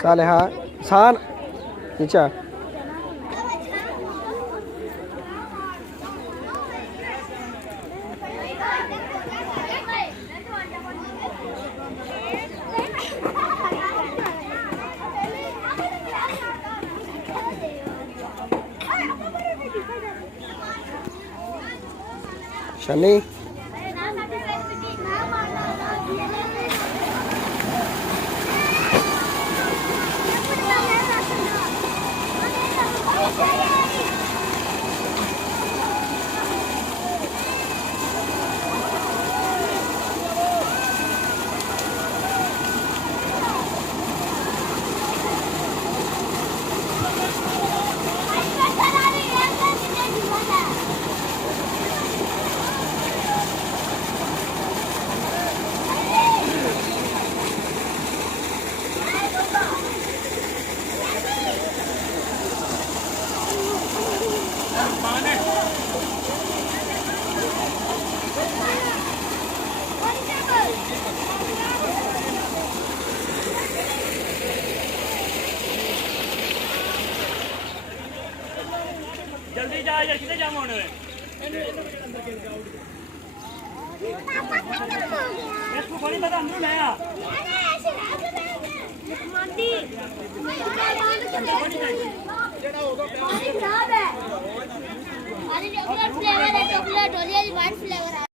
सालेहा सान नीचा शनी जल्दी जा यार कितने जाम होने में इसको बड़ी पता अंदर मैं आ मंडी अरे चॉकलेट फ्लेवर है चॉकलेट ओरियो वाइट फ्लेवर है।